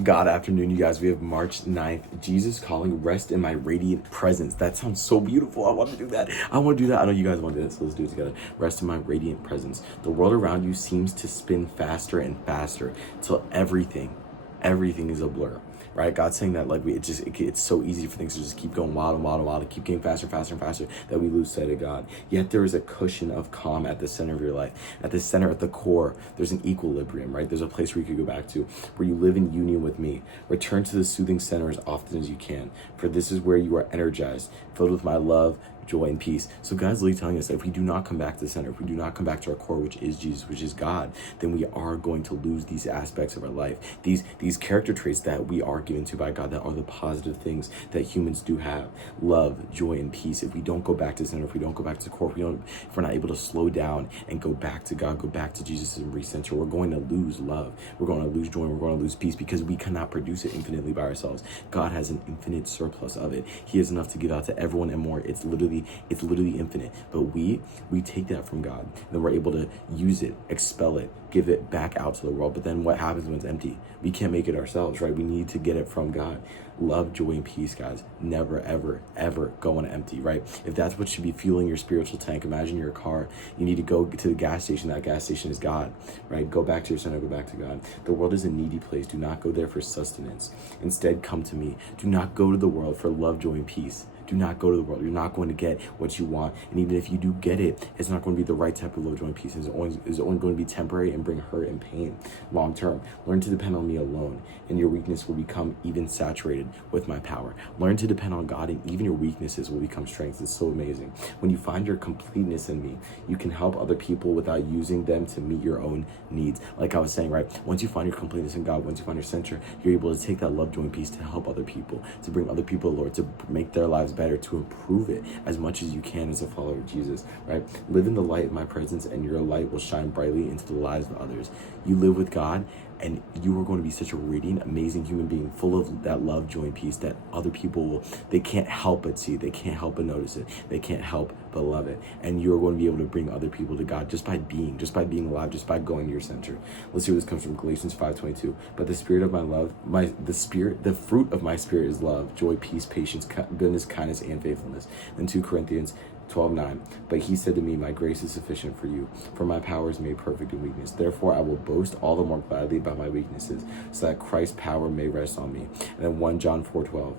God afternoon, you guys. We have March 9th. Jesus calling, rest in my radiant presence. That sounds so beautiful. I want to do that. I want to do that. I know you guys want to do that, so let's do it together. Rest in my radiant presence. The world around you seems to spin faster and faster till everything is a blur. Right? God's saying that like it's so easy for things to just keep going wild and wild and wild, to keep getting faster and faster and faster, that we lose sight of God. Yet there is a cushion of calm at the center of your life. At the center, at the core, there's an equilibrium, right? There's a place where you could go back to, where you live in union with me. Return to the soothing center as often as you can, for this is where you are energized, filled with my love, joy, and peace. So God's literally telling us that if we do not come back to the center, if we do not come back to our core, which is Jesus, which is God, then we are going to lose these aspects of our life, these character traits that we are given to by God, that are the positive things that humans do have: love, joy, and peace. If we don't go back to the center, if we don't go back to the core, if we're not able to slow down and go back to God, go back to Jesus and recenter, we're going to lose love, we're going to lose joy, we're going to lose peace, because we cannot produce it infinitely by ourselves. God has an infinite surplus of it. He has enough to give out to everyone and more. It's literally infinite. But we take that from God, and then we're able to use it, expel it, give it back out to the world. But then what happens when it's empty? We can't make it ourselves, right? We need to get it from God. Love, joy, and peace, guys. Never, ever, ever go on empty, right? If that's what should be fueling your spiritual tank, imagine your car. You need to go to the gas station. That gas station is God, right? Go back to your center, go back to God. The world is a needy place. Do not go there for sustenance. Instead, come to me. Do not go to the world for love, joy, and peace. Do not go to the world. You're not going to get what you want. And even if you do get it, it's not going to be the right type of love, joy, and peace. It's only going to be temporary and bring hurt and pain long term. Learn to depend on me alone, and your weakness will become even saturated with my power. Learn to depend on God, and even your weaknesses will become strengths. It's so amazing. When you find your completeness in me, you can help other people without using them to meet your own needs. Like I was saying, right? Once you find your completeness in God, once you find your center, you're able to take that love, joy, and peace to help other people, to bring other people to the Lord, to make their lives better, to improve it as much as you can as a follower of Jesus, right? Live in the light of my presence, and your light will shine brightly into the lives of others. You live with God, and you are going to be such a radiant, amazing human being, full of that love, joy, and peace that other people they can't help but see. They can't help but notice it. They can't help but love it. And you're going to be able to bring other people to God just by being alive, just by going to your center. Let's see where this comes from. Galatians 5:22. But the spirit of my love, the fruit of my spirit is love, joy, peace, patience, goodness, kindness, and faithfulness. Then 2 Corinthians 12:9. But he said to me, my grace is sufficient for you, for my power is made perfect in weakness. Therefore I will boast all the more gladly about my weaknesses, so that Christ's power may rest on me. And then 1 John 4:12.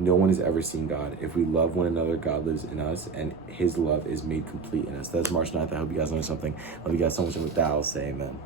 No one has ever seen God. If we love one another, God lives in us, and his love is made complete in us. That's March 9th. I hope you guys learned something. Love you guys so much, and with that, I'll say amen.